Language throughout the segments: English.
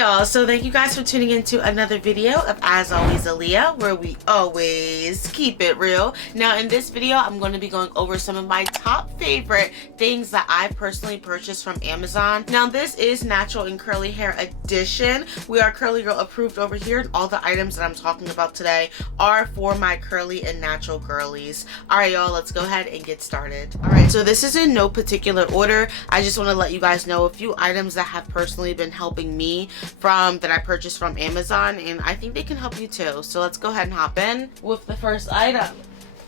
y'all, so thank you guys for tuning into another video of As Always Aaliyah, where we always keep it real. Now in this video I'm going to be going over some of my top favorite things that I personally purchased from Amazon. Now this is natural and curly hair edition. We are Curly Girl approved over here, and all the items that I'm talking about today are for my curly and natural girlies. Alright y'all, let's go ahead and get started. Alright, so this is in no particular order. I just want to let you guys know a few items that have personally been helping me that I purchased from Amazon, and I think they can help you too. So let's go ahead and hop in with the first item.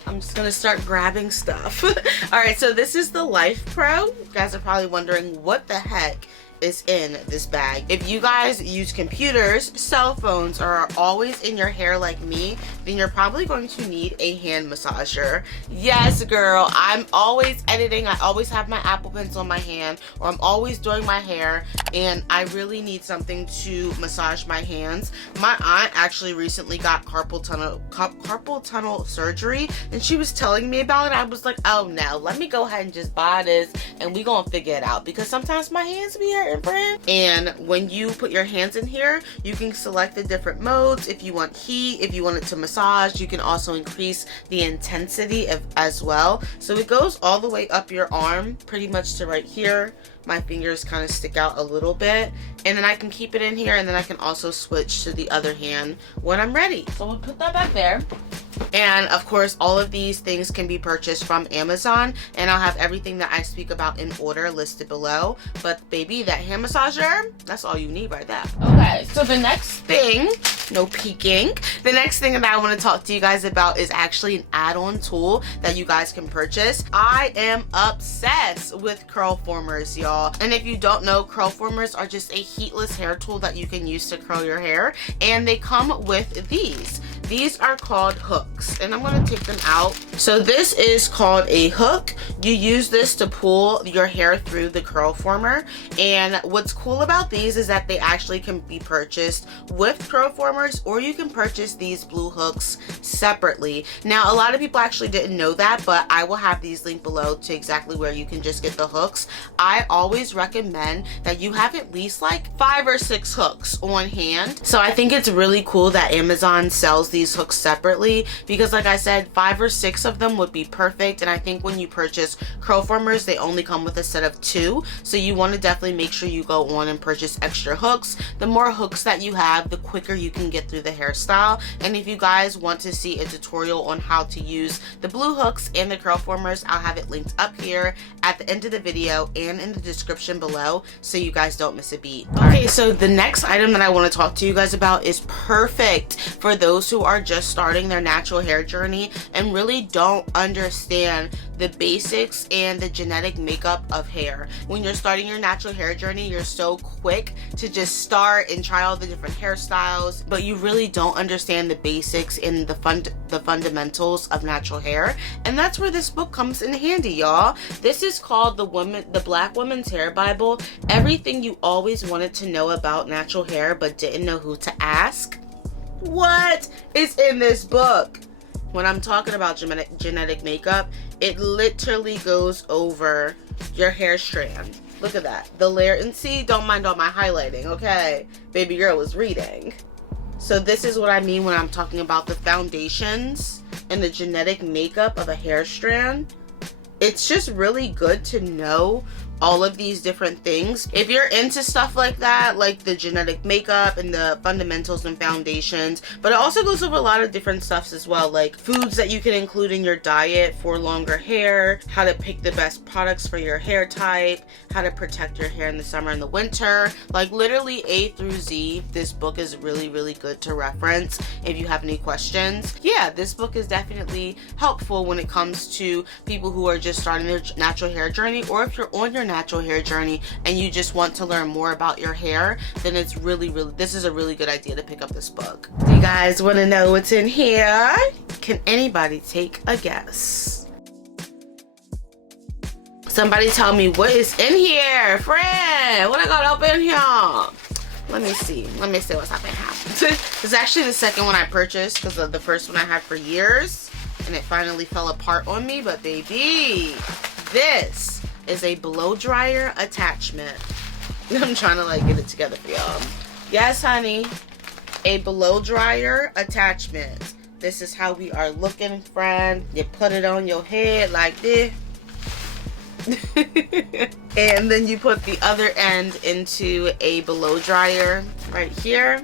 I'm just gonna start grabbing stuff. Alright, so this is the Life Pro. You guys are probably wondering what the heck is in this bag. If you guys use computers, cell phones, or are always in your hair like me, then you're probably going to need a hand massager. Yes girl, I'm always editing, I always have my Apple Pencil in my hand, or I'm always doing my hair, and I really need something to massage my hands. My aunt actually recently got carpal tunnel surgery, and she was telling me about it. I was like, oh no, let me go ahead and just buy this and we gonna figure it out, because sometimes my hands be hurting. And when you put your hands in here, you can select the different modes. If you want heat, if you want it to massage, you can also increase the intensity as well. So it goes all the way up your arm, pretty much to right here. My fingers kind of stick out a little bit, and then I can keep it in here, and then I can also switch to the other hand when I'm ready. So we'll put that back there. And of course, all of these things can be purchased from Amazon, and I'll have everything that I speak about in order listed below. But baby, that hand massager, that's all you need right there. Okay, so the next thing, no peeking, the next thing that I want to talk to you guys about is actually an add-on tool that you guys can purchase. I am obsessed with curl formers, y'all. And if you don't know, curl formers are just a heatless hair tool that you can use to curl your hair, and they come with these. These are called hooks, and I'm going to take them out. So this is called a hook. You use this to pull your hair through the curl former, and what's cool about these is that they actually can be purchased with curl formers, or you can purchase these blue hooks separately. Now a lot of people actually didn't know that, but I will have these linked below to exactly where you can just get the hooks. I always recommend that you have at least like 5 or 6 hooks on hand. So I think it's really cool that Amazon sells these hooks separately, because like I said, 5 or 6 of them would be perfect. And I think when you purchase curl formers, they only come with a set of 2, so you want to definitely make sure you go on and purchase extra hooks. The more hooks that you have, the quicker you can get through the hairstyle. And if you guys want to see a tutorial on how to use the blue hooks and the curl formers, I'll have it linked up here at the end of the video and in the description below, so you guys don't miss a beat. Okay, so the next item that I want to talk to you guys about is perfect for those who are just starting their natural hair journey and really don't understand the basics and the genetic makeup of hair. When you're starting your natural hair journey, you're so quick to just start and try all the different hairstyles, but you really don't understand the basics and the fundamentals of natural hair. And that's where this book comes in handy, y'all. This is called the Black Woman's Hair Bible. Everything you always wanted to know about natural hair but didn't know who to ask. What is in this book? When I'm talking about genetic makeup, it literally goes over your hair strand. Look at that. The layer, and see, don't mind all my highlighting, okay? Baby girl is reading. So this is what I mean when I'm talking about the foundations and the genetic makeup of a hair strand. It's just really good to know all of these different things. If you're into stuff like that, like the genetic makeup and the fundamentals and foundations, but it also goes over a lot of different stuffs as well, like foods that you can include in your diet for longer hair, how to pick the best products for your hair type, how to protect your hair in the summer and the winter, like literally A through Z. This book is really, really good to reference if you have any questions. Yeah, this book is definitely helpful when it comes to people who are just starting their natural hair journey, or if you're on your natural hair journey and you just want to learn more about your hair, then it's this is a really good idea to pick up this book. Do you guys want to know what's in here? Can anybody take a guess? Somebody tell me what is in here. Friend, what I got up in here? Let me see what's up in here. This is actually the second one I purchased, because the first one I had for years and it finally fell apart on me. But baby, this is a blow dryer attachment. I'm trying to like get it together for y'all. Yes, honey. A blow dryer attachment. This is how we are looking, friend. You put it on your head like this. And then you put the other end into a blow dryer right here.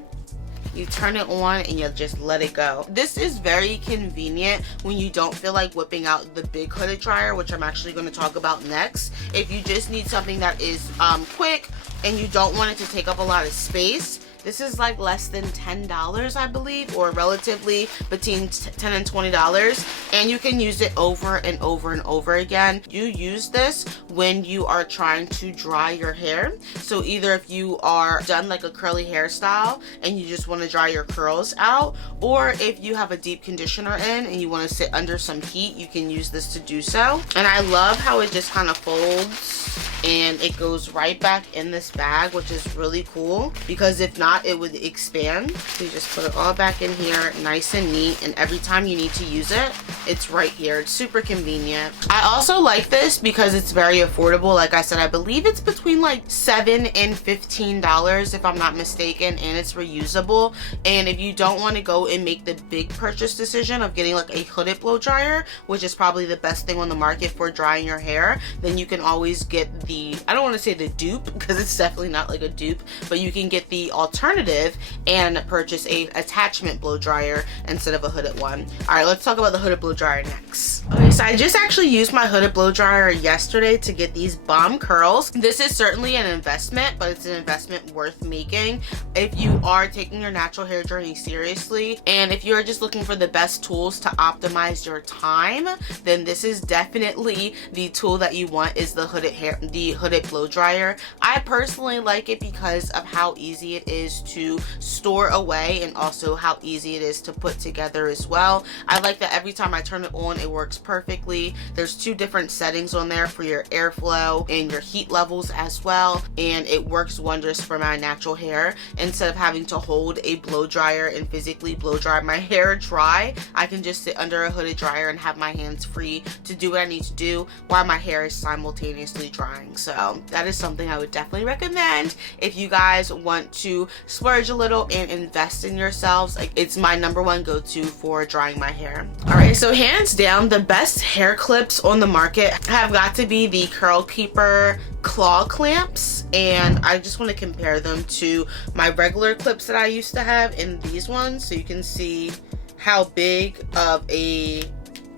You turn it on and you just let it go. This is very convenient when you don't feel like whipping out the big hooded dryer, which I'm actually going to talk about next. If you just need something that is quick and you don't want it to take up a lot of space, this is like less than $10, I believe, or relatively between $10 and $20, and you can use it over and over and over again. You use this when you are trying to dry your hair. So either if you are done like a curly hairstyle and you just want to dry your curls out, or if you have a deep conditioner in and you want to sit under some heat, you can use this to do so. And I love how it just kind of folds and it goes right back in this bag, which is really cool, because if not, it would expand. So you just put it all back in here nice and neat, and every time you need to use it, it's right here. It's super convenient. I also like this because it's very affordable. Like I said, I believe it's between like $7 and $15 if I'm not mistaken, and it's reusable. And if you don't want to go and make the big purchase decision of getting like a hooded blow dryer, which is probably the best thing on the market for drying your hair, then you can always get the, I don't want to say the dupe because it's definitely not like a dupe, but you can get the alternative and purchase a attachment blow dryer instead of a hooded one. All right, let's talk about the hooded blow dryer next. Okay, so I just actually used my hooded blow dryer yesterday to get these bomb curls. This is certainly an investment, but it's an investment worth making if you are taking your natural hair journey seriously, and if you're just looking for the best tools to optimize your time, then this is definitely the tool that you want, is the hooded blow dryer. I personally like it because of how easy it is to store away and also how easy it is to put together as well. I like that every time I turn it on, it works perfectly. There's two different settings on there for your airflow and your heat levels as well, and it works wonders for my natural hair. Instead of having to hold a blow dryer and physically blow dry my hair dry, I can just sit under a hooded dryer and have my hands free to do what I need to do while my hair is simultaneously drying. So that is something I would definitely recommend if you guys want to splurge a little and invest in yourselves. Like, it's my #1 go-to for drying my hair. All right, so hands down, the best hair clips on the market have got to be the Curl Keeper claw clamps, and I just want to compare them to my regular clips that I used to have in these ones, so you can see how big of a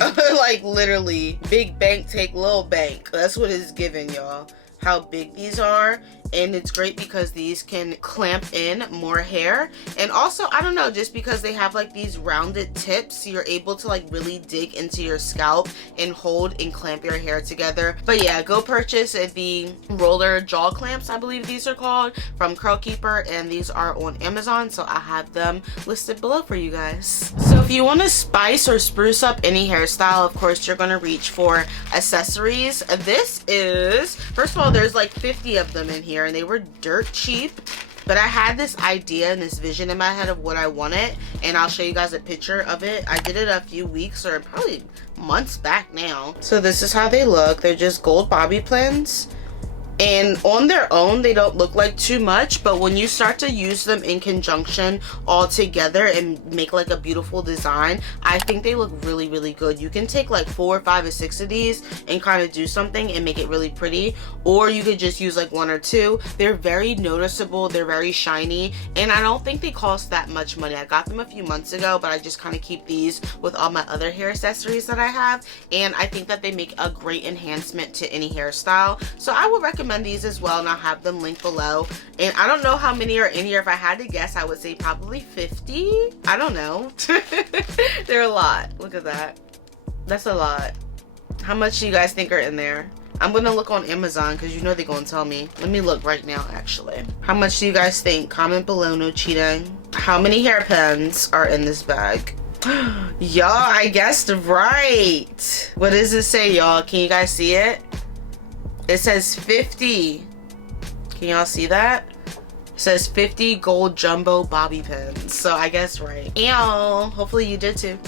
like literally big bank take little bank. That's what it's giving, y'all, how big these are. And it's great because these can clamp in more hair, and also, I don't know, just because they have like these rounded tips, you're able to like really dig into your scalp and hold and clamp your hair together. But yeah, go purchase the roller jaw clamps, I believe these are called, from Curl Keeper, and these are on Amazon, so I have them listed below for you guys. So if you want to spice or spruce up any hairstyle, of course you're going to reach for accessories. This is, first of all, there's like 50 of them in here, and they were dirt cheap, but I had this idea and this vision in my head of what I wanted, and I'll show you guys a picture of it. I did it a few weeks or probably months back now. So this is how they look. They're just gold bobby pins, and on their own they don't look like too much, but when you start to use them in conjunction all together and make like a beautiful design, I think they look really, really good. You can take like 4, 5, or 6 of these and kind of do something and make it really pretty, or you could just use like 1 or 2. They're very noticeable, they're very shiny, and I don't think they cost that much money. I got them a few months ago, but I just kind of keep these with all my other hair accessories that I have, and I think that they make a great enhancement to any hairstyle. So I would recommend these as well, and I'll have them linked below. And I don't know how many are in here. If I had to guess, I would say probably 50. I don't know. They're a lot. Look at that. That's a lot. How much do you guys think are in there? I'm gonna look on Amazon because you know they're gonna tell me. Let me look right now, actually. How much do you guys think? Comment below, no cheating. How many hairpins are in this bag? Y'all, I guessed right. What does it say, y'all? Can you guys see it? It says 50. Can y'all see that? says 50 gold jumbo bobby pins. So I guess right. Ew, hopefully you did too.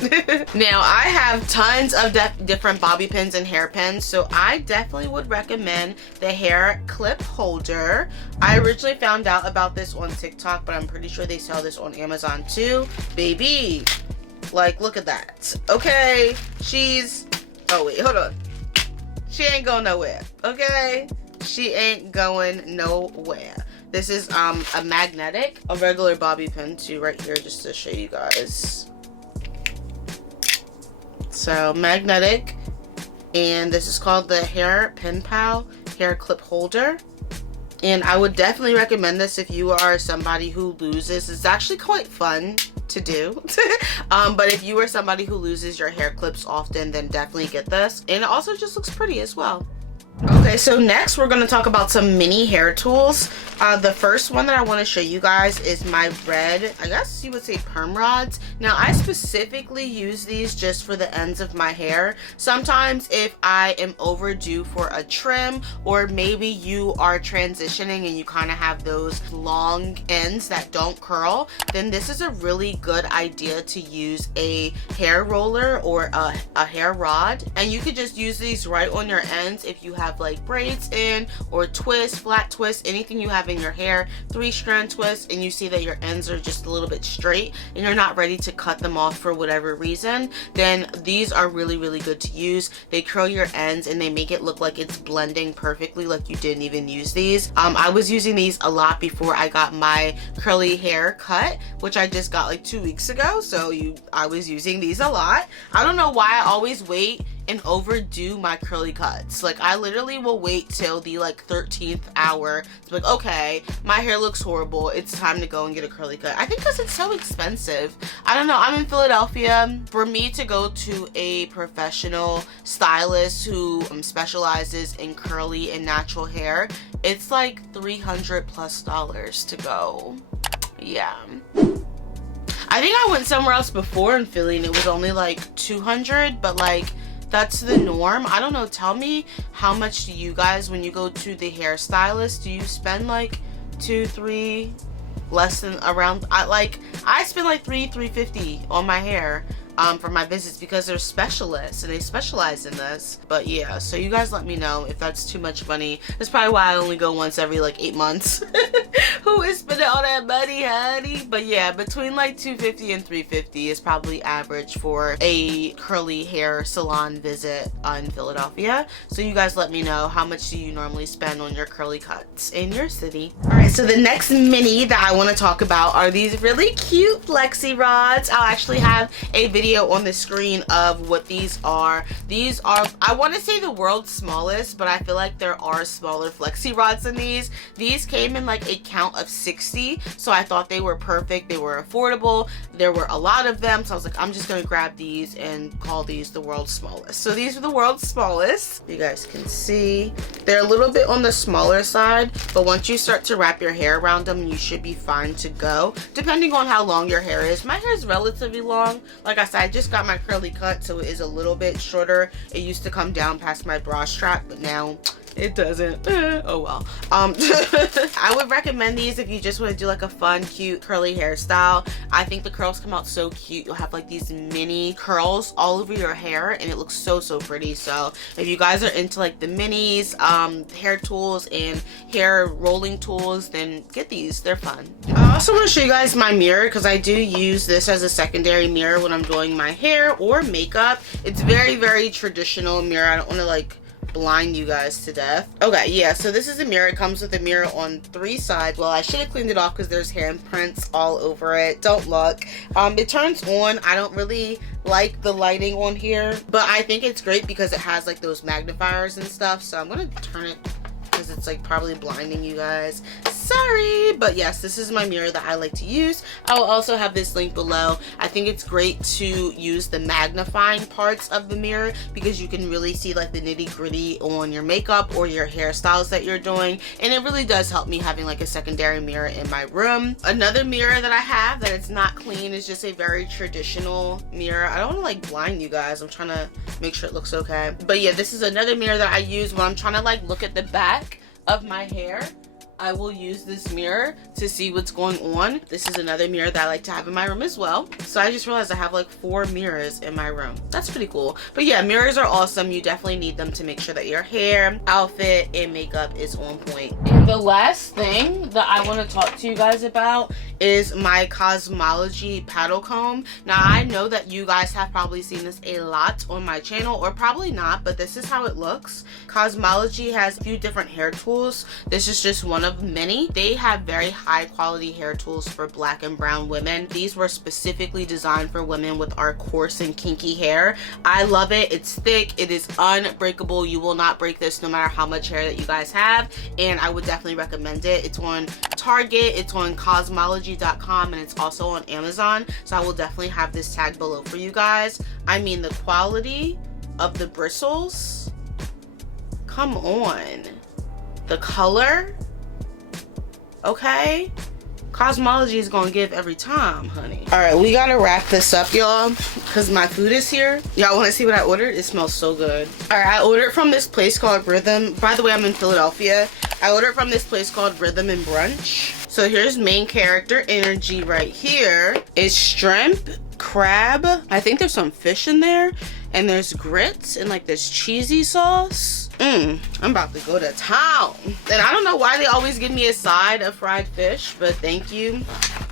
Now I have tons of different bobby pins and hairpins, so I definitely would recommend the hair clip holder. I originally found out about this on TikTok, but I'm pretty sure they sell this on Amazon too. Baby, like, look at that. Okay, oh wait, hold on. She ain't going nowhere, okay? She ain't going nowhere. This is a magnetic, a regular bobby pin too, right here, just to show you guys. So magnetic, and this is called the Hair Pin Pal hair clip holder. And I would definitely recommend this if you are somebody who loses. It's actually quite fun to do. But if you are somebody who loses your hair clips often, then definitely get this. And it also just looks pretty as well. Okay, so next we're going to talk about some mini hair tools. The first one that I want to show you guys is my red, I guess you would say, perm rods. Now I specifically use these just for the ends of my hair. Sometimes if I am overdue for a trim, or maybe you are transitioning and you kind of have those long ends that don't curl, then this is a really good idea to use a hair roller or a hair rod. And you could just use these right on your ends if you have like braids in, or twists, flat twists, anything you have in your hair, 3-strand twists, and you see that your ends are just a little bit straight and you're not ready to cut them off for whatever reason, then these are really, really good to use. They curl your ends and they make it look like it's blending perfectly, like you didn't even use these. I was using these a lot before I got my curly hair cut, which I just got like 2 weeks ago, so I was using these a lot. I don't know why I always wait and overdo my curly cuts. Like, I literally will wait till the like 13th hour to be like, okay, my hair looks horrible, it's time to go and get a curly cut. I think because it's so expensive. I don't know, I'm in Philadelphia. For me to go to a professional stylist who specializes in curly and natural hair, it's like $300+ to go. Yeah, I think I went somewhere else before in Philly and it was only like 200, but like, that's the norm. I don't know, tell me, how much do you guys, when you go to the hairstylist, do you spend like $200, $300, less than around, I spend like $350 on my hair for my visits, because they're specialists and they specialize in this. But yeah, so you guys let me know if that's too much money. That's probably why I only go once every like 8 months. Who is spending all that money, honey? But yeah, between like $250 and $350 is probably average for a curly hair salon visit in Philadelphia. So you guys let me know, how much do you normally spend on your curly cuts in your city? All right, so the next mini that I want to talk about are these really cute flexi rods. I'll actually have a video on the screen of what these are. These are, I want to say, the world's smallest, but I feel like there are smaller flexi rods than these. These came in like a count of 60, so I thought they were perfect. They were affordable. There were a lot of them, so I was like, I'm just gonna grab these and call these the world's smallest. So these are the world's smallest. You guys can see they're a little bit on the smaller side, but once you start to wrap your hair around them, you should be fine to go, depending on how long your hair is. My hair is relatively long. Like I said, I just got my curly cut, so it is a little bit shorter. It used to come down past my bra strap, but now it doesn't. Oh well. I would recommend these if you just want to do like a fun, cute, curly hairstyle. I think the curls come out so cute. You'll have like these mini curls all over your hair, and it looks so, so pretty. So if you guys are into like the minis, hair tools and hair rolling tools, then get these. They're fun. I also want to show you guys my mirror, because I do use this as a secondary mirror when I'm doing my hair or makeup. It's very, very traditional mirror. I don't want to like blind you guys to death. Okay, yeah, so this is a mirror. It comes with a mirror on 3 sides. Well, I should have cleaned it off because there's handprints all over it. Don't look. It turns on. I don't really like the lighting on here, but I think it's great because it has like those magnifiers and stuff. So I'm gonna turn it because it's like probably blinding you guys. Sorry, but yes, this is my mirror that I like to use. I will also have this link below. I think it's great to use the magnifying parts of the mirror because you can really see like the nitty-gritty on your makeup or your hairstyles that you're doing, and it really does help me having like a secondary mirror in my room. Another mirror that I have that it's not clean is just a very traditional mirror. I don't want to like blind you guys. I'm trying to make sure it looks okay. But yeah, this is another mirror that I use when I'm trying to like look at the back of my hair. I will use this mirror to see what's going on. This is another mirror that I like to have in my room as well. So I just realized I have like 4 mirrors in my room. That's pretty cool. But yeah, mirrors are awesome. You definitely need them to make sure that your hair, outfit, and makeup is on point. And the last thing that I want to talk to you guys about is my Cosmology paddle comb. Now I know that you guys have probably seen this a lot on my channel, or probably not, but this is how it looks. Cosmology has a few different hair tools. This is just one of many. They have very high quality hair tools for black and brown women. These were specifically designed for women with our coarse and kinky hair. I love it. It's thick. It is unbreakable. You will not break this no matter how much hair that you guys have, and I would definitely recommend it. It's on Target, it's on Cosmology.com, and it's also on Amazon. So I will definitely have this tag below for you guys. I mean, the quality of the bristles, come on. The color, okay. Cosmology is gonna give every time, honey. All right, we gotta wrap this up, y'all, because my food is here. Y'all want to see what I ordered? It smells so good. All right, I ordered from this place called Rhythm. By the way, I'm in Philadelphia. I ordered from this place called Rhythm and Brunch. So here's main character energy right here. It's shrimp, crab. I think there's some fish in there, and there's grits and like this cheesy sauce. I'm about to go to town. And I don't know why they always give me a side of fried fish, but thank you.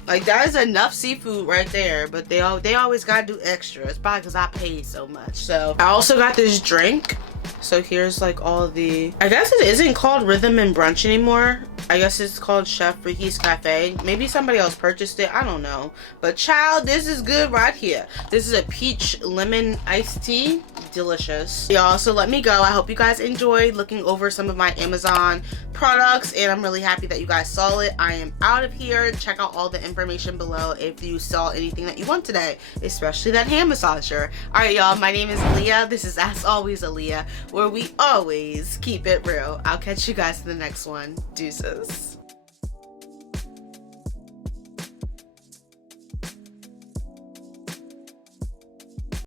Like, that is enough seafood right there, but they always gotta do extra. It's probably because I paid so much. So I also got this drink. So here's like all the, I guess it isn't called Rhythm and Brunch anymore. I guess it's called Chef Ricky's Cafe. Maybe somebody else purchased it, I don't know. But child, this is good right here. This is a peach lemon iced tea. Delicious. Y'all, so let me go. I hope you guys enjoyed looking over some of my Amazon products, and I'm really happy that you guys saw it. I am out of here. Check out all the information below if you saw anything that you want today, especially that hand massager. All right, y'all, my name is Leah. This is As Always Aleia, where we always keep it real. I'll catch you guys in the next one. Deuces.